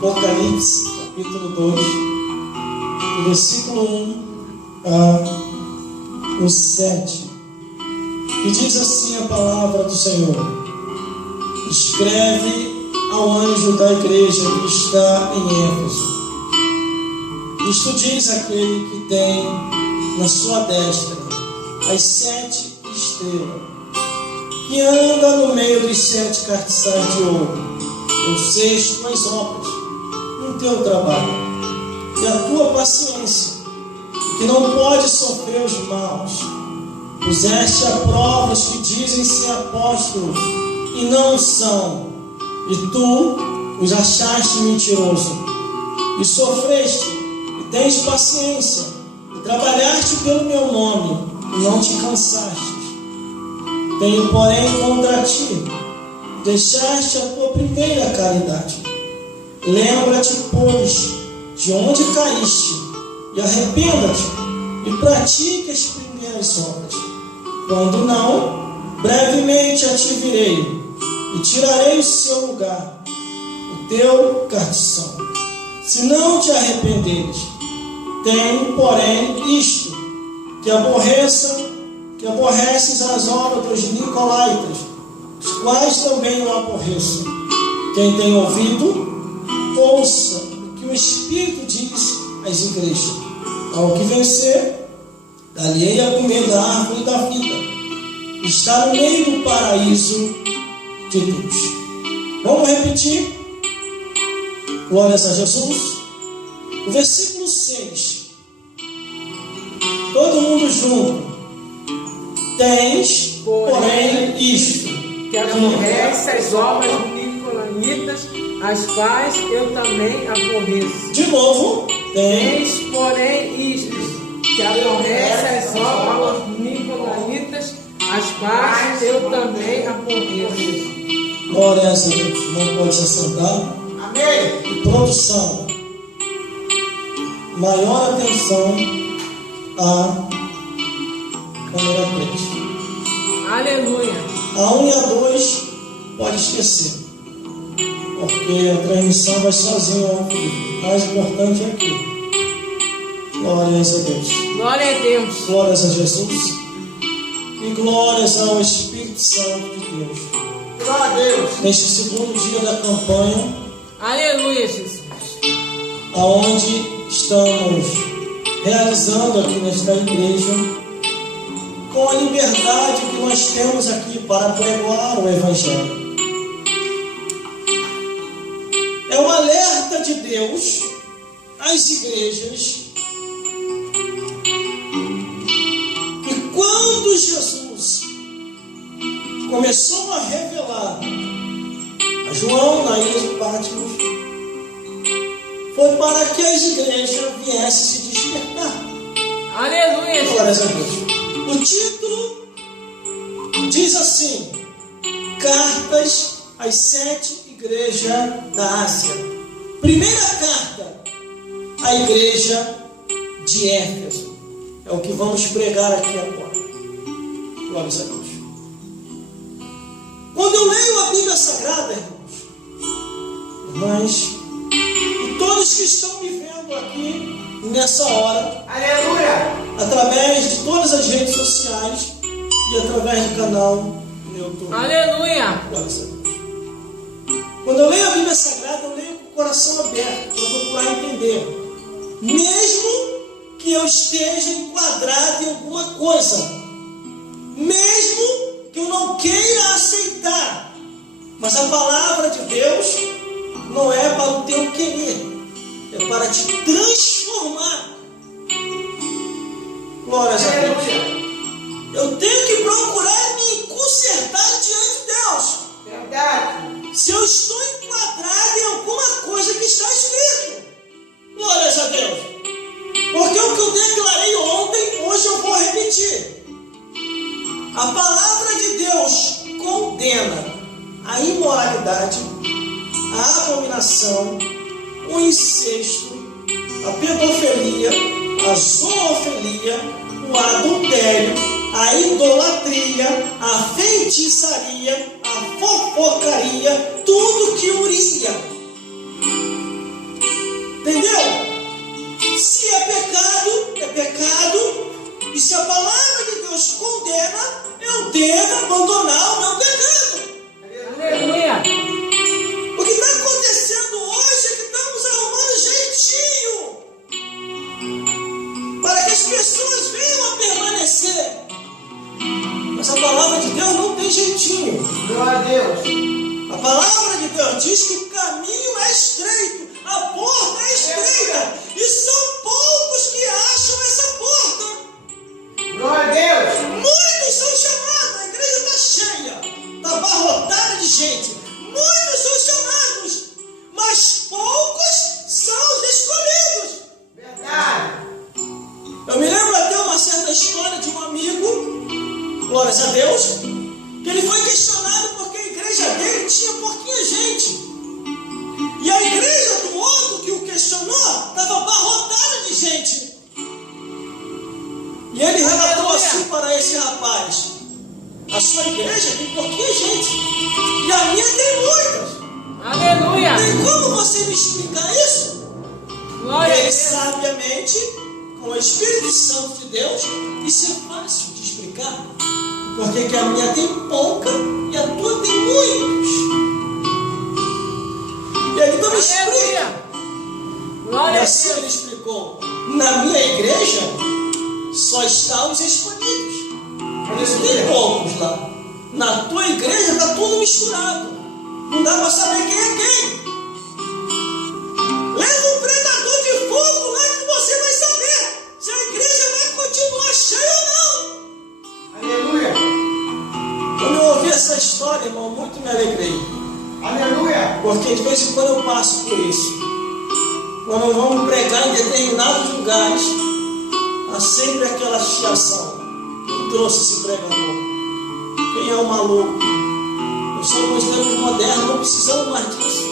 Apocalipse, capítulo 2, do versículo 1 ao 7, que diz assim a palavra do Senhor: escreve ao anjo da igreja que está em Éfeso. Isto diz aquele que tem na sua destra as 7 estrelas, que anda no meio dos 7 castiçais de ouro. Eu sei as tuas obras e o teu trabalho, e a tua paciência, que não pode sofrer os maus. Puseste a prova os que dizem ser apóstolos e não são, e tu os achaste mentiroso. E sofreste, e tens paciência, e trabalhaste pelo meu nome, e não te cansaste. Tenho, porém, contra ti: deixaste a tua primeira caridade. Lembra-te, pois, de onde caíste, e arrependa-te, e pratique as primeiras obras. Quando não, brevemente a te virei, e tirarei o seu lugar, o teu castição. Se não te arrependeres, tenho, porém, isto, que aborreces as obras dos nicolaítas, os quais também eu aborreço. Quem tem ouvido, ouça o que o Espírito diz às igrejas. Ao que vencer, dar-lhe-ei a comer da árvore da vida, está no meio do paraíso de Deus. Vamos repetir? Glórias a Jesus. O versículo 6. Todo mundo junto. Tens, porém, isto, que aborrece as obras nicolaítas, as quais eu também aborreço. De novo. Tens, porém, isto, que aborrece as obras nicolaítas, as quais eu também aborreço. Glórias a Deus. Não pode se assentar. Amém. E produção. Maior atenção à câmera 3. Aleluia. A 1 e a 2 pode esquecer, porque a transmissão vai sozinha ao vivo. O mais importante é aqui. Glórias a Deus. Glória a Deus. Glórias a Jesus. E glórias ao Espírito Santo de Deus. Glória a Deus. Neste segundo dia da campanha, aleluia, Jesus. aonde estamos realizando aqui nesta igreja, com a liberdade que nós temos aqui para pregoar o Evangelho. É um alerta de Deus às igrejas que quando Jesus começou a revelar a João na ilha de Patmos, foi para que as igrejas viessem se despertar. Aleluia, Glórias a Deus. O título diz assim: Cartas às 7 igrejas da Ásia. Primeira carta à igreja de Éfeso. É o que vamos pregar aqui agora. Glórias a Deus. Quando eu leio a Bíblia Sagrada, irmãs, e todos que estão me vendo aqui nessa hora, aleluia, através de todas as redes sociais e através do canal do YouTube. Aleluia. Glórias a Deus. Quando eu leio a Bíblia Sagrada, eu leio com o coração aberto para procurar entender. Mesmo que eu esteja enquadrado em alguma coisa, mesmo que eu não queira aceitar, mas a palavra de Deus não é para o teu querer, é para te transformar. Glórias a Deus. Eu tenho que procurar me consertar diante de Deus. Verdade. Se eu estou enquadrado em alguma coisa que está escrito. Glórias a Deus. Porque o que eu declarei ontem, hoje eu vou repetir. A palavra de Deus condena a imoralidade, a abominação, o incesto, a pedofilia, a zoofilia, o adultério, a idolatria, a feitiçaria, a fofocaria, tudo que uria. devo abandonar o meu pecado. Aleluia. O que está acontecendo hoje é que estamos arrumando jeitinho para que as pessoas venham a permanecer. Mas a palavra de Deus não tem jeitinho. Glória a Deus. A palavra de Deus diz que o caminho é estreito, a porta é estreita, e são poucos que acham essa porta. Glória a Deus. Muitos são chamados, a igreja está cheia, está abarrotada de gente. Muitos são chamados, mas poucos são os escolhidos. Verdade. Eu me lembro até uma certa história de um amigo, glórias a Deus, que ele foi questionado porque a igreja dele tinha pouquinha gente. E a igreja do outro que o questionou estava abarrotada de gente. E ele relatou assim para esse rapaz: a sua igreja tem pouquinha gente, e a minha tem muitas. Aleluia. Tem como você me explicar isso? Glória a Ele Deus. sabiamente, com o Espírito Santo de Deus, isso é fácil de explicar. Porque que a minha tem pouca e a tua tem muitos. E aí então me explica. Aleluia. E Glória a assim ele Deus. explicou: na minha igreja só estão os escolhidos. Por isso tem poucos lá. Na tua igreja está tudo misturado. Não dá para saber quem é quem. Leva um predador de fogo lá que você vai saber se a igreja vai continuar cheia ou não. Aleluia. Quando eu ouvi essa história, irmão, muito me alegrei. Aleluia. Porque de vez em quando eu passo por isso. Quando vamos pregar em determinados lugares, há sempre aquela chiação. Quem trouxe esse pregador? Quem é o maluco? Nós somos tempos modernos, não precisamos mais disso.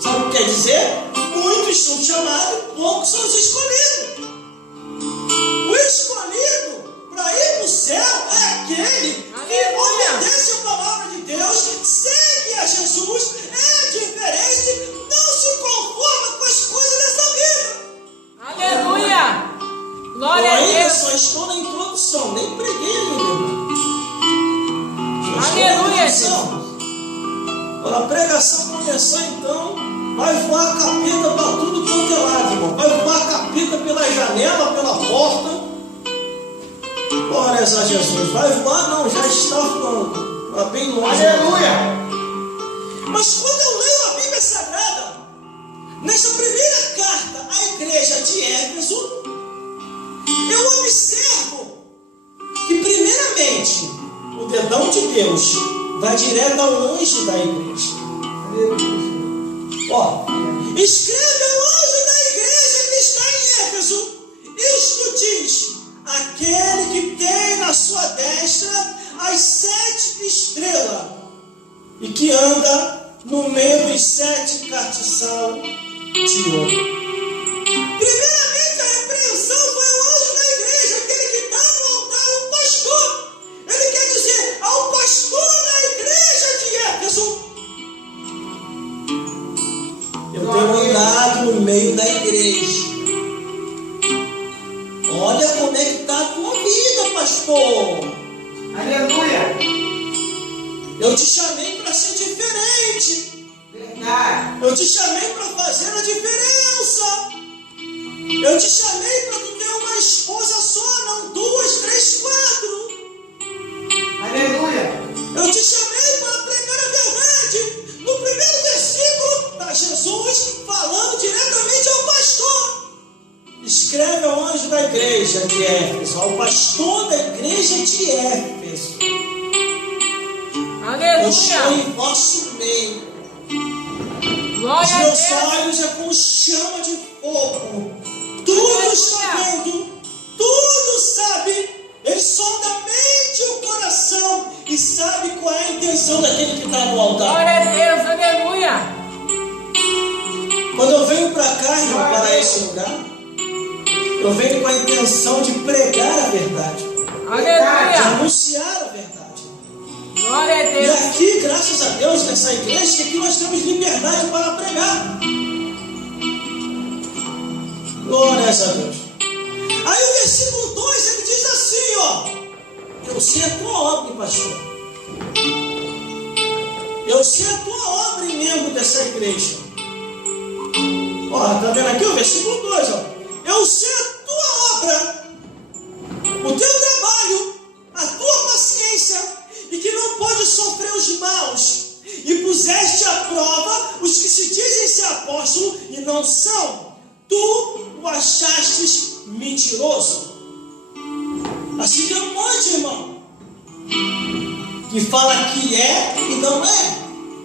Sabe o que quer dizer? Muitos são chamados, poucos são os escolhidos. O escolhido para ir para o céu é aquele que obedece a palavra de Deus, segue a Jesus, é diferente, não se conforma com as coisas dessa vida. Aleluia. Eu Glória a ainda Deus. só estou na introdução, nem preguei ainda, irmão. Só estou na Aleluia, introdução. Quando a pregação começar, então, vai voar capeta para tudo quanto é lado, irmão. Vai voar capeta pela janela, pela porta. Glórias a Jesus. Vai voar? Não, já está voando. Está bem longe. Aleluia. Mas quando eu leio a Bíblia Sagrada, nessa primeira carta à igreja de Éfeso, eu observo que, primeiramente, o dedão de Deus vai direto ao anjo da igreja. Ó, escreve ao anjo da igreja que está em Éfeso. Isto diz: aquele que tem na sua destra as 7 estrelas e que anda no meio dos 7 castiçal de ouro. Primeiramente, a repreensão foi o anjo da igreja, aquele que está no altar, o pastor. Ele quer dizer ao pastor da igreja de Éfeso: eu tenho andado no meio da igreja. Olha como é que está a tua vida, pastor. Aleluia. Eu te chamei para ser diferente. Verdade. Eu te chamei para fazer a diferença. Eu te chamei para tu ter uma esposa só, não 2, 3, 4. Aleluia. Eu te chamei para pregar a verdade. No primeiro versículo está Jesus falando diretamente ao pastor. Escreve ao anjo da igreja de Éfeso, ao pastor da igreja de Éfeso: eu estou Aleluia. em vosso meio. Os Glória a meus Deus. olhos é como chama de fogo. Tudo está vendo, tudo sabe. Ele sonda a mente e o coração e sabe qual é a intenção daquele que está no altar. Glória a Deus. Aleluia. Quando eu venho para cá, irmão, para esse lugar, eu venho com a intenção de pregar a verdade, de Aleluia. anunciar a verdade. Glória a E Deus. aqui, graças a Deus, nessa igreja, que aqui nós temos liberdade para pregar. Glórias a Deus. Aí o versículo 2, ele diz assim, ó: eu sei a tua obra, pastor. Eu sei a tua obra em membro dessa igreja. Ó, tá vendo aqui o versículo 2, ó. Eu sei a tua obra, o teu trabalho, a tua paciência, e que não pode sofrer os maus, e puseste à prova os que se dizem ser apóstolo e não são. Tu o achastes mentiroso. Assim que é um monte, irmão, que fala que é e não é,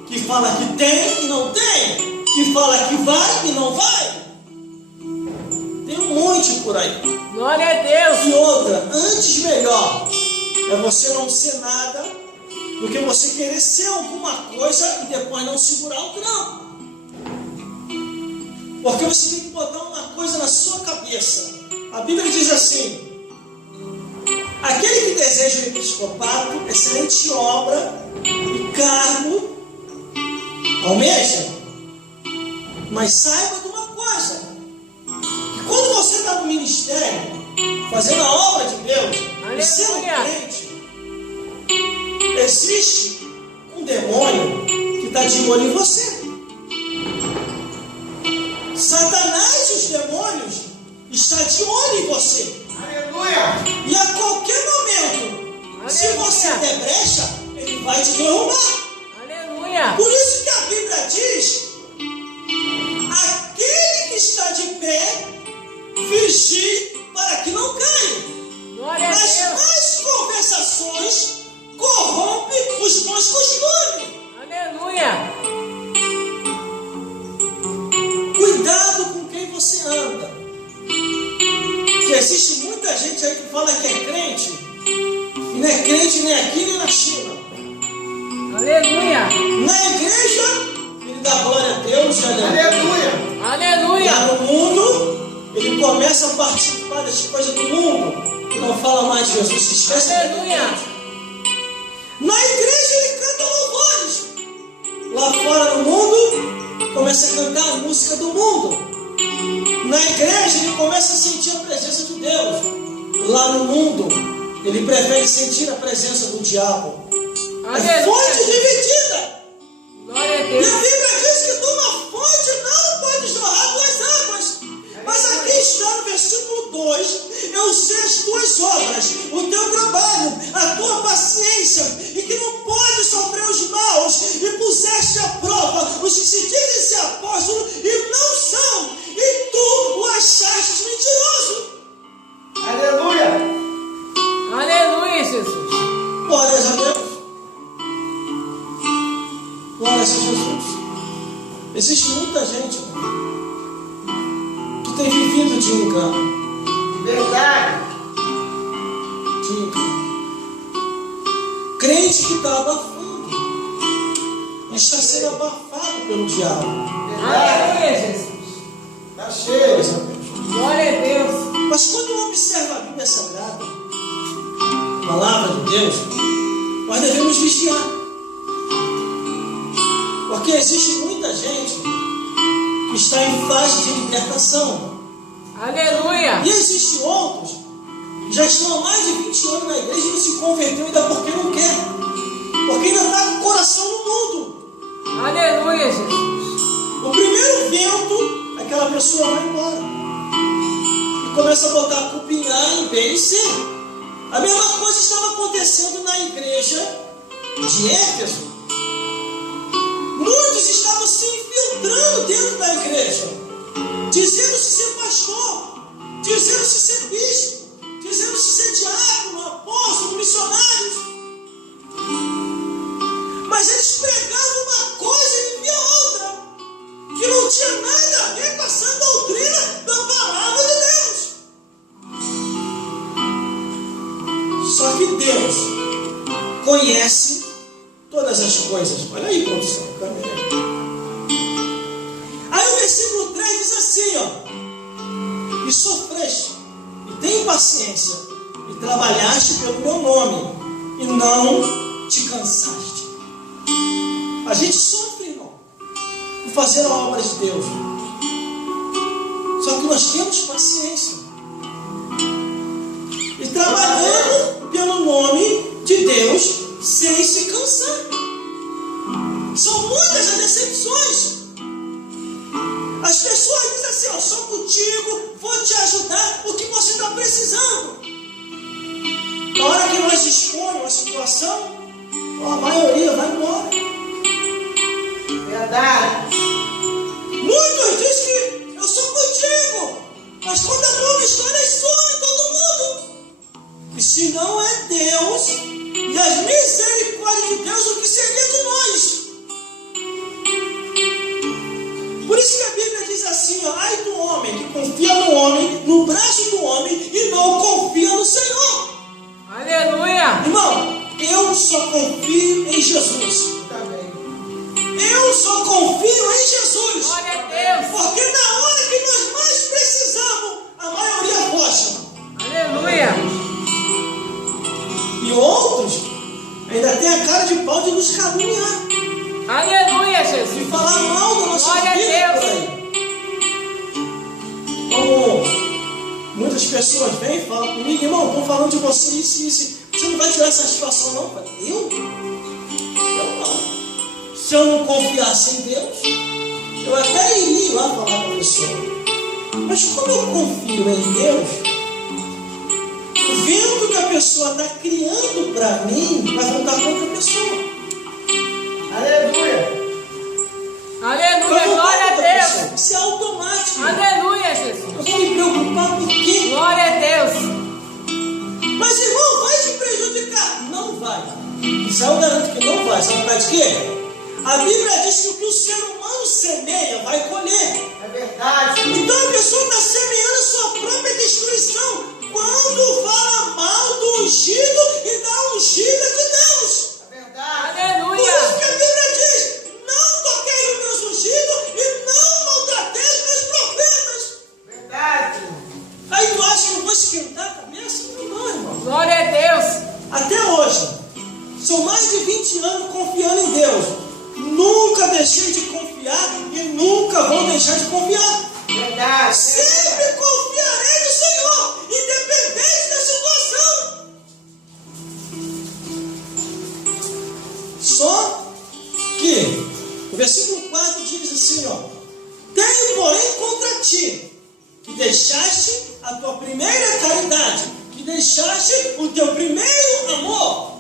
que fala que tem e não tem, que fala que vai e não vai. Tem um monte por aí. Glória a Deus. E outra, antes melhor é você não ser nada do que você querer ser alguma coisa e depois não segurar o trampo. Porque você tem que botar uma coisa na sua cabeça. A Bíblia diz assim: aquele que deseja o episcopato, excelente obra e cargo almeja. Mas saiba de uma coisa, que quando você está no ministério, fazendo a obra de Deus, e sendo crente, existe um demônio que está de olho em você. Satanás e os demônios estão de olho em você. Aleluia. E a qualquer momento, se você der brecha, ele vai te derrubar. Aleluia. Por isso que a Bíblia diz: aquele que está de pé, vigie para que não caia. Glória a As Deus. más conversações corrompem os bons costumes. Aleluia. Cuidado com quem você anda. Porque existe muita gente aí que fala que é crente, e não é crente nem aqui nem na China. Aleluia. Na igreja, ele dá glória a Deus, Aleluia. Aleluia. lá no mundo, ele começa a participar das coisas do mundo e não fala mais de Jesus, se esquece. Aleluia. Na igreja ele canta louvores. Lá fora no mundo, começa a cantar a música do mundo. Na igreja ele começa a sentir a presença de Deus. Lá no mundo, ele prefere sentir a presença do diabo. É fonte dividida. Glória a E a Deus. Bíblia diz que de uma fonte não pode jorrar duas águas. Mas aqui está no versículo 2: eu sei as tuas obras, o teu trabalho, a tua paciência, e que não pode sofrer os maus, e puseste à prova os que se dizem ser apóstolos e não são, e tu o achaste mentiroso. Aleluia. Aleluia, Jesus. Glórias a Deus. Glórias a Jesus. Existe muita gente que tem vivido de engano. Verdade. De engano. Crente que está abafando, está sendo abafado pelo diabo. Aleluia, Jesus. Está cheio. Glórias a Deus. Glória a Deus. Mas quando eu observo a Bíblia Sagrada, a palavra de Deus, nós devemos vigiar. Porque existe muita gente que está em fase de libertação. Aleluia. E existem outros que já estão há mais de 20 anos na igreja e não se converteu ainda porque não quer. Porque ainda está com o coração no mundo. Aleluia, Jesus. O primeiro vento, aquela pessoa vai embora. E começa a botar a culpa em A, em B e C. A mesma coisa estava acontecendo na igreja de Éfeso. Muitos estavam se infiltrando dentro da igreja, dizendo-se ser pastor, dizendo-se ser bispo, dizendo-se ser diácono, apóstolo, missionários. Mas eles pregavam uma coisa e viam outra, que não tinha nada a ver com a sã doutrina da palavra de Deus. Só que Deus conhece todas as coisas. Olha aí, produção, câmera aí. Aí o versículo 3 diz assim, ó: e sofreste, e tem paciência, e trabalhaste pelo meu nome, e não te cansaste. A gente sofre, irmão, por fazer a obra de Deus. Só que nós temos paciência. E trabalhando pelo nome, As pessoas dizem assim, ó, sou contigo, vou te ajudar, o que você está precisando. Na hora que nós dispomos a situação, a maioria vai embora. Verdade. Muitos dizem que eu sou contigo, mas quando a bomba estoura, some todo mundo. E se não é Deus e as misericórdias de Deus, o que seria de nós? Por isso que a Bíblia diz assim, ó, ai do homem que confia no homem, no braço do homem e não confia no Senhor. Aleluia! Irmão, eu só confio em Jesus. Eu só confio em Jesus. Glória a Deus! Porque na hora que nós mais precisamos, a maioria foge. Aleluia! E outros ainda tem a cara de pau de nos caluniar. Aleluia, De Jesus! falar mal da nossa Glória a vida por Deus. aí. Como muitas pessoas vêm e falam comigo, irmão, estou falando de você, isso. Você não vai tirar satisfação não? Eu? Eu não. Se eu não confiasse em Deus, eu até iria lá falar com a pessoa. Mas como eu confio em Deus, o vento que a pessoa está criando para mim vai voltar contra a pessoa. Aleluia. Aleluia! Glória a Deus! Isso é automático. Aleluia, Jesus! Eu vou me preocupar por quê? Glória a Deus! Mas irmão, vai te prejudicar? Não vai. Isso eu garanto que não vai. Sabe por causa de quê? A Bíblia diz que o que o ser humano semeia vai colher. É verdade. Então a pessoa está semeando a sua própria destruição quando fala mal do ungido e da ungida de Deus. É verdade. Por Aleluia! isso que a Bíblia diz, não toquei nos meus ungidos e não maltratei os meus profetas. Verdade. Aí tu acha que eu vou esquentar a cabeça? Não, irmão. Glória a Deus! Até hoje, são mais de 20 anos confiando em Deus. Nunca deixei de confiar e nunca vou deixar de confiar. Verdade. Sempre confiarei no Senhor, independente da situação. Só que o versículo 4 diz assim, ó: tenho, porém, contra ti, que deixaste a tua primeira caridade, que deixaste o teu primeiro amor.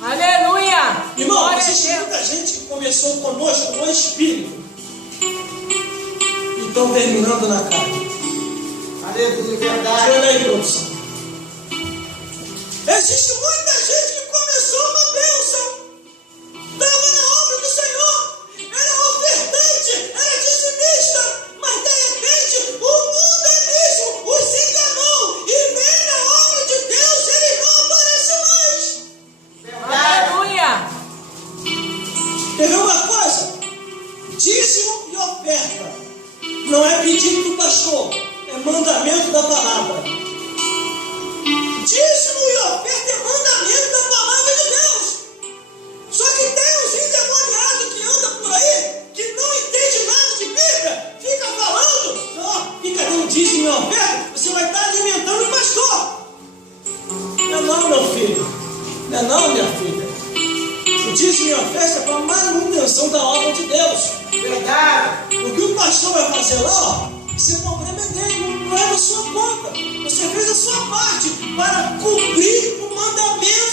Aleluia! Irmão, Glória a existe Deus! muita gente que começou conosco no Espírito e estão terminando na carne. Aleluia. Verdade. Olha aí, produção. Existe muita gente que começou uma bênção, estava na obra do Senhor, era ofertante, era dizimista, mas de repente o mundo os enganou e vem na obra de Deus, ele não aparece mais. Verdade. Aleluia! Quer ver uma coisa? Dízimo e oferta não é pedido do pastor, é mandamento da palavra. Dízimo e oferta é mandamento da palavra de Deus. Só que tem uns endemoniados que andam por aí, que não entende nada de Bíblia, fica falando, ó, fica dando dízimo e oferta, você vai estar alimentando o pastor. Não é não, meu filho. Não é não, minha filha. O dízimo e oferta é para a manutenção da obra de Deus. Verdade. O que o pastor vai fazer lá, ó, esse problema é dele, não é da sua conta. Você fez a sua parte para cumprir o mandamento